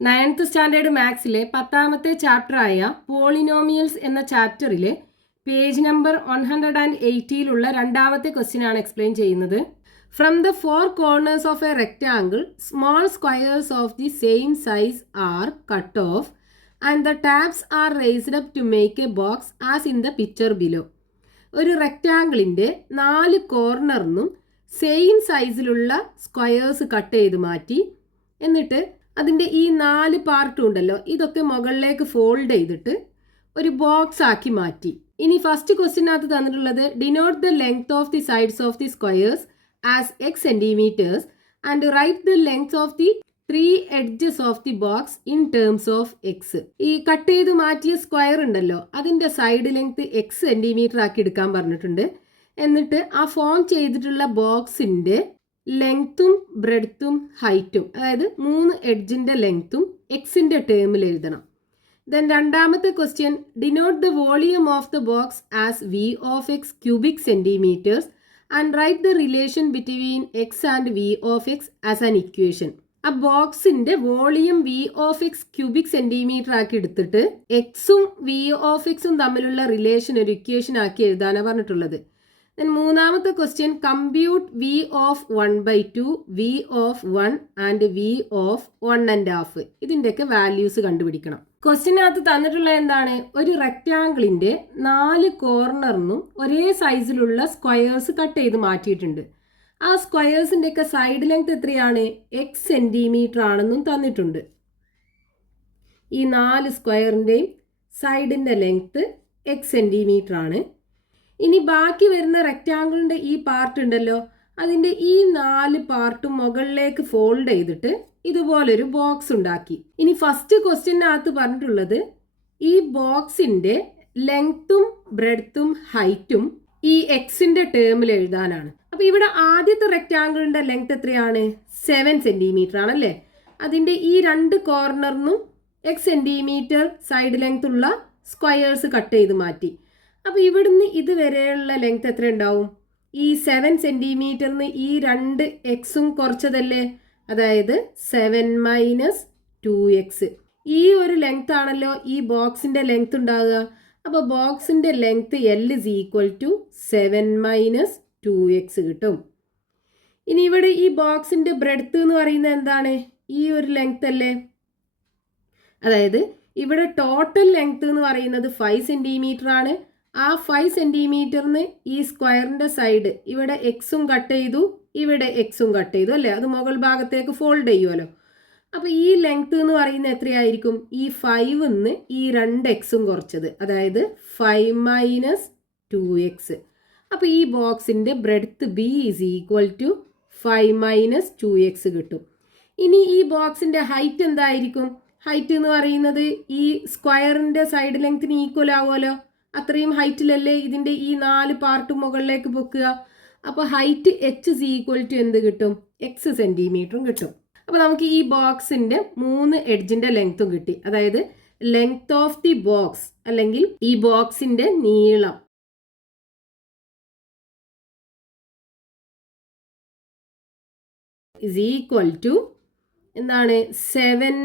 9th standard മാത്സിലെ 10ാമത്തെ ചാപ്റ്ററായ polynomials എന്ന ചാപ്റ്ററിലെ page number 180യിലുള്ള രണ്ടാമത്തെ question ആണ് എക്സ്പ്ലെയിൻ ചെയ്യുന്നത്. From the four corners of a rectangle small squares of the same size are cut off and the taps are raised up to make a box as in the picture below. ഒരു റെക്റ്റാങ്കിളിൻ്റെ 4 കോർണറിനും same സൈസിലുള്ള squares cut ചെയ്ത് മാറ്റി, എന്നിട്ട് അതിൻ്റെ ഈ 4 പാർട്ടും ഉണ്ടല്ലോ, ഇതൊക്കെ മുകളിലേക്ക് ഫോൾഡ് ചെയ്തിട്ട് ഒരു ബോക്സ് ആക്കി മാറ്റി. ഇനി ഫസ്റ്റ് ക്വസ്റ്റ്യനകത്ത് തന്നിട്ടുള്ളത് denote the length of the sides of the squares as x centimetres and write the length of the 3 edges of the box in terms of x. ഈ കട്ട് ചെയ്ത് മാറ്റിയ സ്ക്വയർ ഉണ്ടല്ലോ, അതിൻ്റെ സൈഡ് ലെങ്ത് x സെൻറ്റിമീറ്റർ ആക്കി എടുക്കാൻ പറഞ്ഞിട്ടുണ്ട്. എന്നിട്ട് ആ ഫോം ചെയ്തിട്ടുള്ള ബോക്സിൻ്റെ ലെങ്ത്തും ബ്രെഡ്ത്തും ഹൈറ്റും, അതായത് 3 എഡ്ജിൻ്റെ ലെങ്ത്തും എക്സിൻ്റെ ടേമിൽ എഴുതണം. ദെൻ രണ്ടാമത്തെ question denote the volume of the box as v of x cubic centimetres and write the relation between x and v of x as an equation. ആ ബോക്സിൻ്റെ volume v of x cubic centimetre ആക്കി എടുത്തിട്ട് എക്സും v of എക്സും തമ്മിലുള്ള relation ഒരു equation ആക്കി എഴുതാനാണ് പറഞ്ഞിട്ടുള്ളത്. മൂന്നാമത്തെ question compute v of 1/2, v of 1 and v of 1.5. ഇതിൻ്റെയൊക്കെ വാല്യൂസ് കണ്ടുപിടിക്കണം. ക്വസ്റ്റ്യനകത്ത് തന്നിട്ടുള്ള എന്താണ്, ഒരു റെക്റ്റാങ്കിളിൻ്റെ 4 കോർണറിനും ഒരേ സൈസിലുള്ള സ്ക്വയേഴ്സ് കട്ട് ചെയ്ത് മാറ്റിയിട്ടുണ്ട്. ആ സ്ക്വയേഴ്സിൻ്റെയൊക്കെ സൈഡ് ലെങ്ത് എത്രയാണ്, x സെൻറ്റിമീറ്റർ ആണെന്നും തന്നിട്ടുണ്ട്. ഈ 4 സ്ക്വയറിൻ്റെയും സൈഡിൻ്റെ ലെങ്ത് x സെൻറ്റിമീറ്റർ ആണ്. ഇനി ബാക്കി വരുന്ന റെക്റ്റാങ്കിളിൻ്റെ ഈ പാർട്ട് ഉണ്ടല്ലോ, അതിൻ്റെ ഈ 4 പാർട്ടും മുകളിലേക്ക് ഫോൾഡ് ചെയ്തിട്ട് ഇതുപോലൊരു ബോക്സ് ഉണ്ടാക്കി. ഇനി ഫസ്റ്റ് ക്വസ്റ്റ്യനകത്ത് പറഞ്ഞിട്ടുള്ളത് ഈ ബോക്സിൻ്റെ ലെങ്ത്തും ബ്രെഡ്ത്തും ഹൈറ്റും ഈ എക്സിൻ്റെ ടേമിൽ എഴുതാനാണ്. അപ്പോൾ ഇവിടെ ആദ്യത്തെ റെക്റ്റാങ്കിളിൻ്റെ ലെങ്ത് എത്രയാണ്, 7 സെൻറ്റിമീറ്റർ ആണല്ലേ. അതിൻ്റെ ഈ 2 കോർണറിനും x സെൻറ്റിമീറ്റർ സൈഡ് ലെങ്ത് ഉള്ള സ്ക്വയേഴ്സ് കട്ട് ചെയ്ത് മാറ്റി. അപ്പോൾ ഇവിടുന്ന് ഇതുവരെയുള്ള ലെങ്ത് എത്ര ഉണ്ടാവും, ഈ 7 സെൻറ്റിമീറ്ററിന് ഈ 2 എക്സും കുറച്ചതല്ലേ, അതായത് 7 - 2x. ഈ ഒരു ലെങ്ത് ആണല്ലോ ഈ ബോക്സിൻ്റെ ലെങ്ത് ഉണ്ടാവുക. അപ്പോൾ ബോക്സിൻ്റെ ലെങ്ത് L = 7 - 2x കിട്ടും. ഇനി ഇവിടെ ഈ ബോക്സിൻ്റെ ബ്രെഡ്ത്ത് എന്ന് പറയുന്നത് എന്താണ്, ഈ ഒരു ലെങ്ത് അല്ലേ. അതായത് ഇവിടെ ടോട്ടൽ ലെങ്ത് എന്ന് പറയുന്നത് 5 സെൻറ്റിമീറ്റർ ആണ്. ആ 5 സെൻറ്റിമീറ്ററിന് ഈ സ്ക്വയറിൻ്റെ സൈഡ് ഇവിടെ എക്സും കട്ട് ചെയ്തു, ഇവിടെ എക്സും കട്ട് ചെയ്തു അല്ലേ, അത് മുകൾ ഭാഗത്തേക്ക് ഫോൾഡ് ചെയ്യുമല്ലോ. അപ്പോൾ ഈ ലെങ്ത് എന്ന് പറയുന്നത് എത്രയായിരിക്കും, ഈ 5ന്ന് ഈ 2 എക്സും കുറച്ചത്, അതായത് 5 - 2x. അപ്പോൾ ഈ ബോക്സിൻ്റെ ബ്രെഡ്ത്ത് b = 5 - 2x കിട്ടും. ഇനി ഈ ബോക്സിൻ്റെ ഹൈറ്റ് എന്തായിരിക്കും, ഹൈറ്റ് എന്ന് പറയുന്നത് ഈ സ്ക്വയറിൻ്റെ സൈഡ് ലെങ്ത്തിന് ഈക്വൽ ആവുമല്ലോ, അത്രയും ഹൈറ്റിലല്ലേ ഇതിൻ്റെ ഈ 4 പാർട്ട് മുകളിലേക്ക് പൊക്കുക. അപ്പോൾ ഹൈറ്റ് h = എന്ത് കിട്ടും, x സെൻറ്റിമീറ്ററും കിട്ടും. അപ്പോൾ നമുക്ക് ഈ ബോക്സിൻ്റെ 3 എഡ്ജിൻ്റെ ലെങ്ത്തും കിട്ടി. അതായത് ലെങ്ത് ഓഫ് ദി ബോക്സ് അല്ലെങ്കിൽ ഈ ബോക്സിൻ്റെ നീളം = എന്താണ്, 7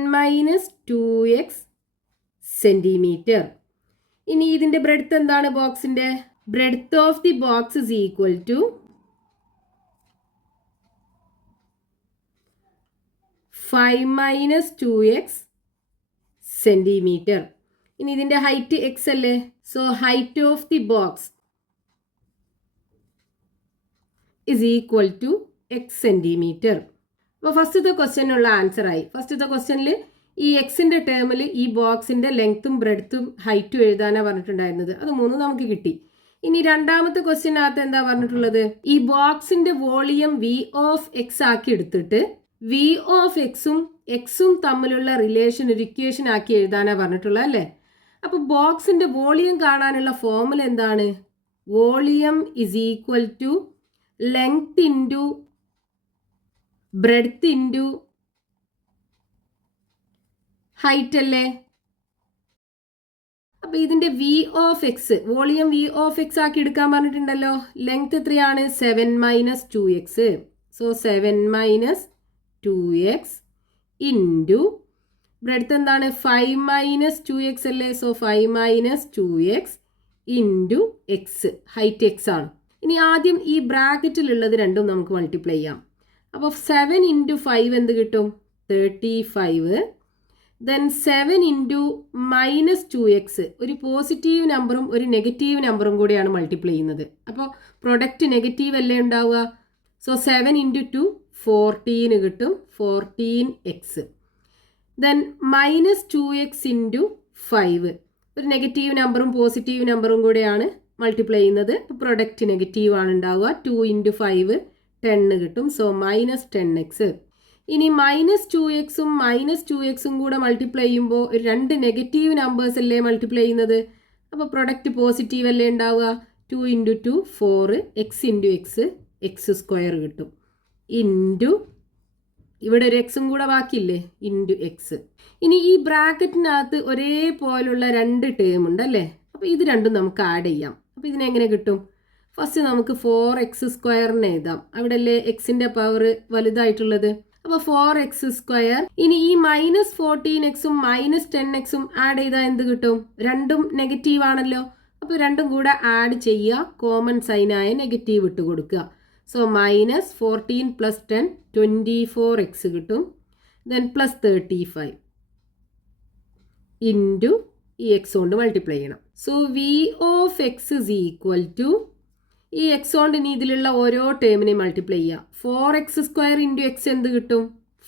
- 2x സെൻറ്റിമീറ്റർ. ഇനി ഇതിൻ്റെ ബ്രെഡ്ത്ത് എന്താണ്, ബോക്സിൻ്റെ breadth of the box = 5 - 2x centimetre. ഇനി ഇതിൻ്റെ ഹൈറ്റ് x അല്ലേ, so height of the box = x centimetre. അപ്പോൾ ഫസ്റ്റത്തെ ക്വസ്റ്റ്യനുള്ള ആൻസർ ആയി. ഫസ്റ്റത്തെ ക്വസ്റ്റ്യനിൽ ഈ എക്സിൻ്റെ ടേമിൽ ഈ ബോക്സിൻ്റെ ലെങ്ത്തും ബ്രെഡ്ത്തും ഹൈറ്റും എഴുതാനാണ് പറഞ്ഞിട്ടുണ്ടായിരുന്നത്, അത് 3 നമുക്ക് കിട്ടി. ഇനി രണ്ടാമത്തെ ക്വസ്റ്റ്യനകത്ത് എന്താ പറഞ്ഞിട്ടുള്ളത്, ഈ ബോക്സിൻ്റെ വോളിയം v ഓഫ് x ആക്കി എടുത്തിട്ട് v ഓഫ് എക്സും തമ്മിലുള്ള റിലേഷൻ ഒരു ഇക്വേഷൻ ആക്കി എഴുതാനാണ് പറഞ്ഞിട്ടുള്ളത് അല്ലേ. അപ്പോൾ ബോക്സിൻ്റെ വോളിയം കാണാനുള്ള ഫോർമുല എന്താണ്, volume = length into breadth into height അല്ലേ. അപ്പോൾ ഇതിൻ്റെ v of x, volume v of x ആക്കി എടുക്കാൻ പറഞ്ഞിട്ടുണ്ടല്ലോ. ലെങ്ത് എത്രയാണ്, 7 - 2x. സോ 7 - 2x ഇൻറ്റു ഇവിടെ അടുത്ത് എന്താണ് 5 മൈനസ് 2x അല്ലേ. So 5 minus 2x into X, height X ആണ്. ഇനി ആദ്യം ഈ ബ്രാക്കറ്റിലുള്ളത് രണ്ടും നമുക്ക് മൾട്ടിപ്ലൈ ചെയ്യാം. അപ്പോൾ 7 ഇൻറ്റു 5 എന്ത് കിട്ടും? 35. ദെൻ 7 ഇൻറ്റു മൈനസ് 2x, ഒരു പോസിറ്റീവ് നമ്പറും ഒരു നെഗറ്റീവ് നമ്പറും കൂടിയാണ് മൾട്ടിപ്ലൈ ചെയ്യുന്നത്. അപ്പോൾ പ്രൊഡക്റ്റ് നെഗറ്റീവ് അല്ലേ ഉണ്ടാവുക. സോ 7 ഇൻറ്റു 2 14 കിട്ടും, 14x. Then minus 2x into 5, ഒരു നെഗറ്റീവ് നമ്പറും പോസിറ്റീവ് നമ്പറും കൂടെയാണ് മൾട്ടിപ്ലൈ ചെയ്യുന്നത്. അപ്പോൾ പ്രൊഡക്റ്റ് നെഗറ്റീവ് ആണ് ഉണ്ടാവുക. 2 ഇൻറ്റു 5 10 കിട്ടും. So minus 10x. ഇനി മൈനസ് 2xും മൈനസ് 2xും കൂടെ മൾട്ടിപ്ലൈ ചെയ്യുമ്പോൾ രണ്ട് നെഗറ്റീവ് നമ്പേഴ്സ് അല്ലേ മൾട്ടിപ്ലൈ ചെയ്യുന്നത്. അപ്പോൾ പ്രൊഡക്റ്റ് പോസിറ്റീവ് അല്ലേ ഉണ്ടാവുക. 2 into 2 4, X into X, X square കിട്ടും. ഇൻറ്റു ഇവിടെ ഒരു എക്സും കൂടെ ബാക്കിയില്ലേ, ഇൻറ്റു എക്സ്. ഇനി ഈ ബ്രാക്കറ്റിനകത്ത് ഒരേപോലുള്ള രണ്ട് ടേം ഉണ്ട് അല്ലേ. അപ്പോൾ ഇത് രണ്ടും നമുക്ക് ആഡ് ചെയ്യാം. അപ്പോൾ ഇതിനെങ്ങനെ കിട്ടും? ഫസ്റ്റ് നമുക്ക് 4x സ്ക്വയറിനെ എഴുതാം. അവിടെ അല്ലേ എക്സിൻ്റെ പവർ വലുതായിട്ടുള്ളത്. അപ്പോൾ 4x സ്ക്വയർ. ഇനി ഈ മൈനസ് 14xും മൈനസ് 10xും ആഡ് ചെയ്താൽ എന്ത് കിട്ടും? രണ്ടും നെഗറ്റീവ് ആണല്ലോ. അപ്പോൾ രണ്ടും കൂടെ ആഡ് ചെയ്യുക, കോമൺ സൈനായ നെഗറ്റീവ് ഇട്ട് കൊടുക്കുക. സോ മൈനസ് 14 പ്ലസ് 10 24x കിട്ടും. ദെൻ പ്ലസ് 35 ഇൻറ്റു ഈ എക്സ് കൊണ്ട് മൾട്ടിപ്ലൈ ചെയ്യണം. So V of x is equal to, ഈ എക്സ് കൊണ്ട് ഇനി ഇതിലുള്ള ഓരോ ടേമിനെയും മൾട്ടിപ്ലൈ ചെയ്യുക. 4x സ്ക്വയർ ഇൻറ്റു എക്സ് എന്ത് കിട്ടും?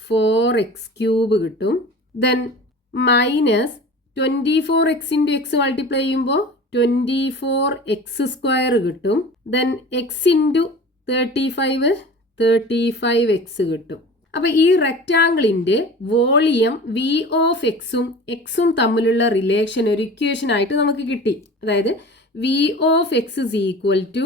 4x ക്യൂബ് കിട്ടും. Then minus 24x into X multiply ചെയ്യുമ്പോൾ 24x സ്ക്വയർ കിട്ടും. ദെൻ എക്സ് ഇൻറ്റു 35 35x കിട്ടും. അപ്പോൾ ഈ റെക്റ്റാങ്കിളിൻ്റെ വോളിയം വി ഓഫ് എക്സും തമ്മിലുള്ള റിലേഷൻ ഒരു ഇക്വേഷൻ ആയിട്ട് നമുക്ക് കിട്ടി. അതായത് V of x is equal to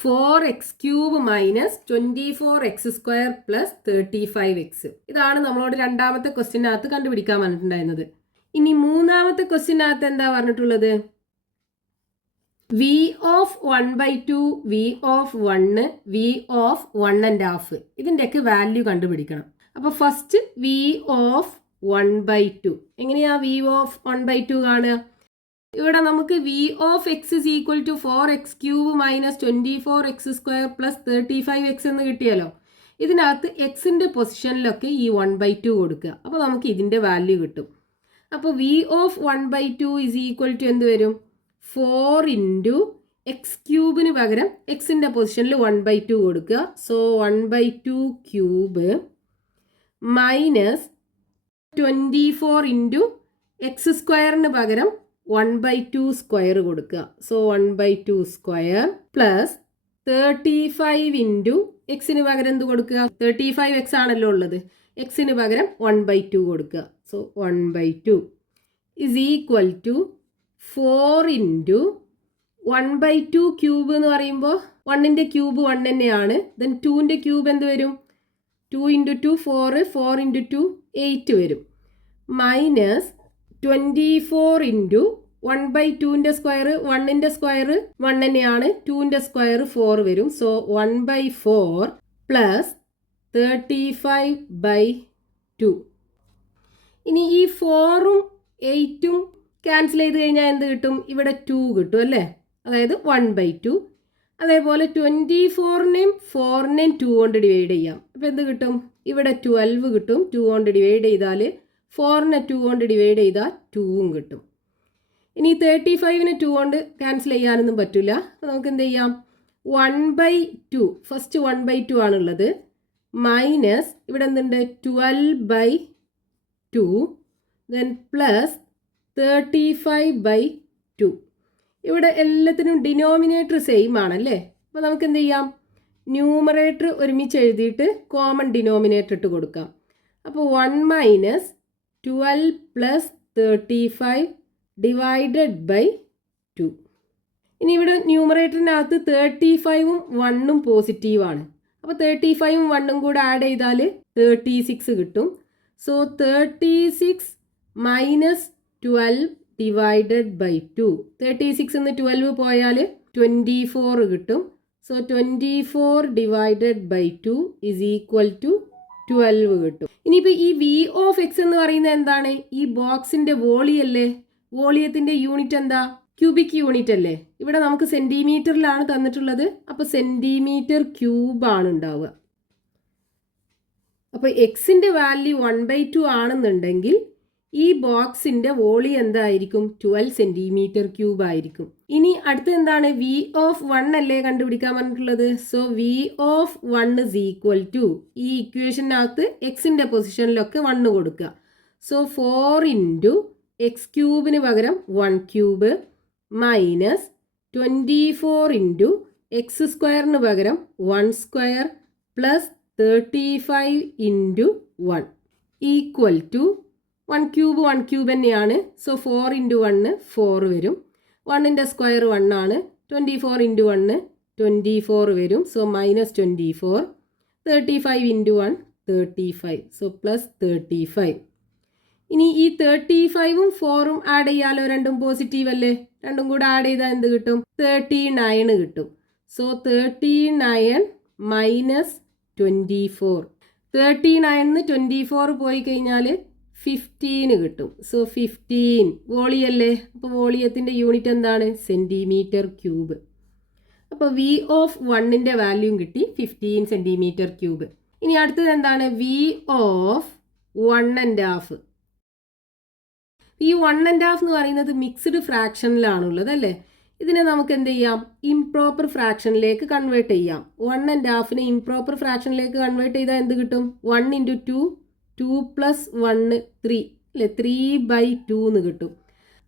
4x cube minus 24x square plus 35x. ഇതാണ് നമ്മളോട് രണ്ടാമത്തെ ക്വസ്റ്റ്യനകത്ത് കണ്ടുപിടിക്കാൻ പറഞ്ഞിട്ടുണ്ടായിരുന്നത്. ഇനി മൂന്നാമത്തെ ക്വസ്റ്റ്യനകത്ത് എന്താ പറഞ്ഞിട്ടുള്ളത്? V of 1/2, V of 1, V of 1.5. ഇതിൻ്റെയൊക്കെ വാല്യൂ കണ്ടുപിടിക്കണം. അപ്പോൾ ഫസ്റ്റ് വി ഓഫ് 1/2. എങ്ങനെയാ വി ഓഫ് 1/2 കാണുക? ഇവിടെ നമുക്ക് V of x is equal to 4x cube minus 24x square plus 35x എന്ന് കിട്ടിയല്ലോ. ഇതിനകത്ത് എക്സിൻ്റെ പൊസിഷനിലൊക്കെ ഈ 1/2 കൊടുക്കുക. അപ്പോൾ നമുക്ക് ഇതിൻ്റെ വാല്യൂ കിട്ടും. അപ്പോൾ V of 1/2 is equal to എന്ത് വരും? 4 ഇൻറ്റു എക്സ് ക്യൂബിന് പകരം എക്സിൻ്റെ പൊസിഷനിൽ 1/2 കൊടുക്കുക. So 1/2 cube minus 24 into X സ്ക്വയറിന് പകരം 1/2 സ്ക്വയർ കൊടുക്കുക. സോ 1/2 സ്ക്വയർ പ്ലസ് 35 ഇൻറ്റു എക്സിന് പകരം എന്ത് കൊടുക്കുക? 35x ആണല്ലോ ഉള്ളത്. എക്സിന് പകരം 1/2 കൊടുക്കുക. So 1/2 is equal to 4 into 1/2 cube എന്ന് പറയുമ്പോൾ 1ൻ്റെ ക്യൂബ് 1 തന്നെയാണ്. ദെൻ 2ൻ്റെ ക്യൂബ് എന്ത് വരും? 2 ഇൻറ്റു 2 4, 4 ഇൻറ്റു 2 8 വരും. മൈനസ് 24 ഇൻറ്റു 1/2ൻ്റെ സ്ക്വയർ 1ൻ്റെ സ്ക്വയർ 1 തന്നെയാണ്. 2ൻ്റെ സ്ക്വയർ 4 വരും. So 1/4 plus 35/2. ഇനി ഈ 4ഉം 8ഉം ക്യാൻസൽ ചെയ്ത് കഴിഞ്ഞാൽ എന്ത് കിട്ടും? ഇവിടെ 2 കിട്ടും അല്ലേ. അതായത് 1/2. അതേപോലെ 24നെയും 4നെയും 2 കൊണ്ട് ഡിവൈഡ് ചെയ്യാം. അപ്പോൾ എന്ത് കിട്ടും? ഇവിടെ 12 കിട്ടും. 2 കൊണ്ട് ഡിവൈഡ് ചെയ്താൽ 4നെ 2 കൊണ്ട് ഡിവൈഡ് ചെയ്താൽ 2ഉം കിട്ടും. ഇനി 35നെ 2 കൊണ്ട് ക്യാൻസൽ ചെയ്യാനൊന്നും പറ്റില്ല. അപ്പോൾ നമുക്ക് എന്ത് ചെയ്യാം? 1/2 ഫസ്റ്റ് 1/2 ആണുള്ളത്. മൈനസ് ഇവിടെ എന്തുണ്ട്? 12/2. Then plus 35/2. ഇവിടെ എല്ലാത്തിനും ഡിനോമിനേറ്റർ സെയിം ആണല്ലേ. അപ്പോൾ നമുക്ക് എന്ത് ചെയ്യാം? ന്യൂമറേറ്റർ ഒരുമിച്ച് എഴുതിയിട്ട് കോമൺ ഡിനോമിനേറ്റർ ഇട്ട് കൊടുക്കാം. അപ്പോൾ 1 മൈനസ് 12 പ്ലസ് 35 ഡിവൈഡഡ് ബൈ 2. ഇനി ഇവിടെ ന്യൂമറേറ്ററിനകത്ത് 35ഉം 1ഉം പോസിറ്റീവാണ്. അപ്പോൾ 35ഉം 1ഉം കൂടെ ആഡ് ചെയ്താൽ 36 കിട്ടും. So 36 minus 12 divided by 2. 36 നിന്ന് 12 പോയാൽ 24 കിട്ടും. So 24 divided by 2 is equal to 12 കിട്ടും. ഇനിയിപ്പോൾ ഈ വി ഓഫ് എക്സ് എന്ന് പറയുന്നത് എന്താണ്? ഈ ബോക്സിന്റെ വോളിയല്ലേ? വോളിയത്തിന്റെ യൂണിറ്റ് എന്താ? ക്യൂബിക് യൂണിറ്റ് അല്ലേ? ഇവിടെ നമുക്ക് സെന്റിമീറ്ററിലാണ് തന്നിട്ടുള്ളത്. അപ്പോൾ സെന്റിമീറ്റർ ക്യൂബ് ആണ് ഉണ്ടാവുക. അപ്പോൾ എക്സിന്റെ വാല്യൂ 1/2 ആണെന്നുണ്ടെങ്കിൽ ഈ ബോക്സിന്റെ വോളിയം എന്തായിരിക്കും? 12 സെന്റിമീറ്റർ ക്യൂബ് ആയിരിക്കും. ഇനി അടുത്ത് എന്താണ്? വി ഓഫ് 1 അല്ലേ കണ്ടുപിടിക്കാൻ പറഞ്ഞിട്ടുള്ളത്. So V of 1 is equal to, ഈ ഇക്വേഷനകത്ത് എക്സിന്റെ പൊസിഷനിലൊക്കെ 1 കൊടുക്കുക. സോ 4 ഇൻറ്റു എക്സ് ക്യൂബിന് പകരം 1 ക്യൂബ് മൈനസ് 24 ഇൻറ്റു എക്സ് സ്ക്വയറിന് പകരം 1 square plus 35 into 1 equal to 1 cube തന്നെയാണ്. സോ 4 ഇൻറ്റു 1 4 വരും. 1ൻ്റെ സ്ക്വയർ 1 ആണ്. 24 ഇൻറ്റു 1 24 വരും. So minus 24. 35 into 1 35. So plus 35. ഇനി ഈ 35ഉം 4ഉം ആഡ് ചെയ്യാലോ, രണ്ടും പോസിറ്റീവ് അല്ലേ? രണ്ടും കൂടെ ആഡ് ചെയ്താൽ എന്ത് കിട്ടും? 39 കിട്ടും. So 39 minus 24. 39 24 പോയി കഴിഞ്ഞാൽ 15 കിട്ടും. സോ 15 വോളിയല്ലേ? അപ്പോൾ വോളിയത്തിൻ്റെ യൂണിറ്റ് എന്താണ്? Centimetre cube. അപ്പോൾ വി ഓഫ് 1ൻ്റെ വാല്യൂം കിട്ടി 15 സെൻറ്റിമീറ്റർ ക്യൂബ്. ഇനി അടുത്തത് എന്താണ്? V of 1.5. ഈ 1.5 എന്ന് പറയുന്നത് മിക്സ്ഡ് ഫ്രാക്ഷനിലാണുള്ളത് അല്ലേ? ഇതിനെ നമുക്ക് എന്ത് ചെയ്യാം? ഇംപ്രോപ്പർ ഫ്രാക്ഷനിലേക്ക് കൺവേർട്ട് ചെയ്യാം. 1.5നെ ഇംപ്രോപ്പർ ഫ്രാക്ഷനിലേക്ക് കൺവേർട്ട് ചെയ്താൽ എന്ത് കിട്ടും? 1 ഇൻറ്റു 2 2 പ്ലസ് 1 3 അല്ലേ? 3/2 എന്ന് കിട്ടും.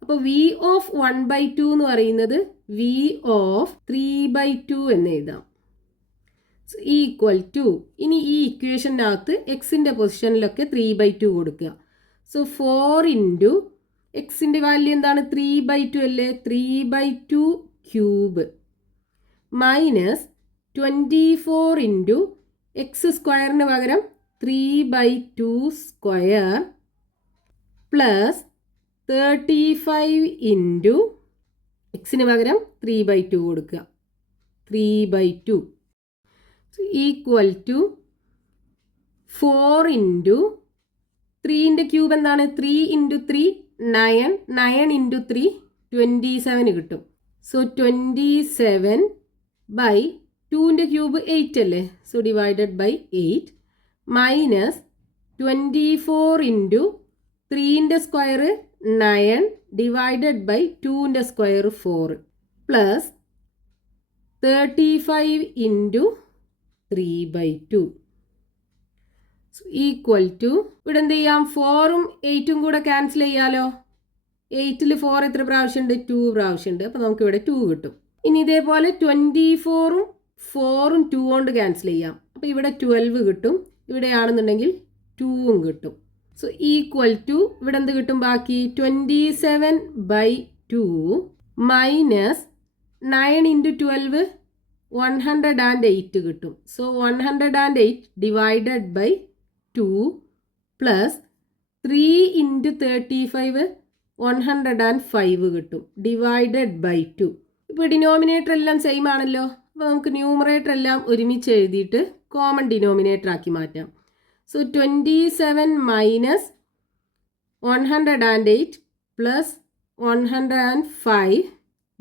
അപ്പോൾ വി ഓഫ് 1/2 എന്ന് പറയുന്നത് വി ഓഫ് 3/2 എന്ന് എഴുതാം. ഈക്വൽ ടു, ഇനി ഈ ഇക്വേഷനകത്ത് എക്സിൻ്റെ പൊസിഷനിലൊക്കെ 3/2 കൊടുക്കുക. സോ 4 ഇൻറ്റു എക്സിൻ്റെ വാല്യൂ എന്താണ്? 3/2 അല്ലേ? 3/2 ക്യൂബ് മൈനസ് 24 ഇൻറ്റു എക്സ് സ്ക്വയറിന് പകരം 3/2 സ്ക്വയർ പ്ലസ് 35 ഇൻറ്റു എക്സിന് പകരം 3/2 കൊടുക്കുക. 3/2 ഈക്വൽ ടു 4 ഇൻറ്റു 3ൻ്റെ ക്യൂബ് എന്താണ്? 3 ഇൻറ്റു 3 9. 9 ഇൻറ്റു 3 27 കിട്ടും. സോ 27/2ൻ്റെ ക്യൂബ് 8 അല്ലേ? So divided by 8 minus 24 into 3ൻ്റെ സ്ക്വയർ 9 ഡിവൈഡഡ് ബൈ 2ൻ്റെ square 4 plus 35 into 3/2 equal to, ഇവിടെ എന്ത് ചെയ്യാം? 4ഉം 8ഉം കൂടെ ക്യാൻസൽ ചെയ്യാലോ. 8ൽ 4 എത്ര പ്രാവശ്യമുണ്ട്? 2 പ്രാവശ്യമുണ്ട്. അപ്പോൾ നമുക്ക് ഇവിടെ 2 കിട്ടും. ഇനി ഇതേപോലെ 24ഉം 4ഉം 2 കൊണ്ട് ക്യാൻസൽ ചെയ്യാം. അപ്പോൾ ഇവിടെ 12 കിട്ടും. ഇവിടെയാണെന്നുണ്ടെങ്കിൽ 2ഉം കിട്ടും. സോ ഈക്വൽ ടു, ഇവിടെ എന്ത് കിട്ടും ബാക്കി? 27/2 മൈനസ് 9 ഇൻറ്റു 12 108 കിട്ടും. So 108 divided by 2 plus 3 into 35 105 കിട്ടും ഡിവൈഡഡ് ബൈ 2. ഇപ്പോൾ ഡിനോമിനേറ്റർ എല്ലാം സെയിം ആണല്ലോ. അപ്പോൾ നമുക്ക് ന്യൂമറേറ്റർ എല്ലാം ഒരുമിച്ച് എഴുതിയിട്ട് കോമൺ ഡിനോമിനേറ്റർ ആക്കി മാറ്റാം. So 27 minus 108 plus 105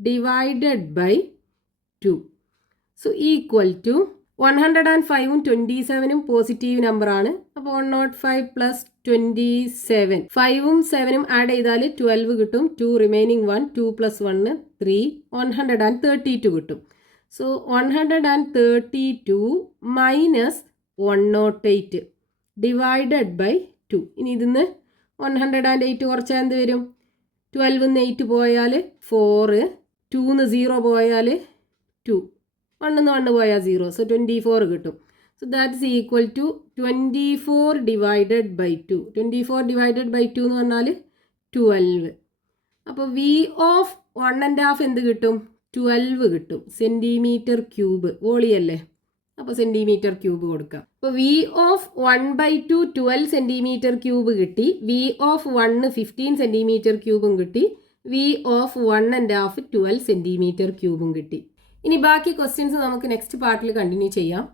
divided by 2. So equal to 105ഉം 27ഉം പോസിറ്റീവ് നമ്പറാണ്. അപ്പോൾ 105 പ്ലസ് 27, 5ഉം 7ഉം ആഡ് ചെയ്താൽ 12 കിട്ടും. 2 റിമൈനിങ് 1, 2 പ്ലസ് 1 3, 132 കിട്ടും. So 132 minus 108 divided by 2. ഇനി ഇതിന്ന് 108 കുറച്ചാൽ എന്ത് വരും? 12ന്ന് 8 പോയാൽ 4, 2ന്ന് 0 പോയാൽ 2, 1ന്ന് 1 പോയാൽ 0. സോ 24 കിട്ടും. So that is equal to 24 divided by 2. 24 divided by 2 എന്ന് പറഞ്ഞാൽ 12. അപ്പോൾ വി ഓഫ് 1.5 എന്ത് കിട്ടും? 12 കിട്ടും. സെൻറ്റിമീറ്റർ ക്യൂബ് വോളിയല്ലേ? അപ്പോൾ സെൻറ്റിമീറ്റർ ക്യൂബ് കൊടുക്കാം. അപ്പോൾ വി ഓഫ് 1/2 12 സെൻറ്റിമീറ്റർ ക്യൂബ് കിട്ടി. വി ഓഫ് 1 15 സെൻറ്റിമീറ്റർ ക്യൂബും കിട്ടി. വി ഓഫ് 1.5 12 സെൻറ്റിമീറ്റർ ക്യൂബും കിട്ടി. ഇനി ബാക്കി ക്വസ്റ്റ്യൻസ് നമുക്ക് നെക്സ്റ്റ് പാർട്ടിൽ കണ്ടിന്യൂ ചെയ്യാം.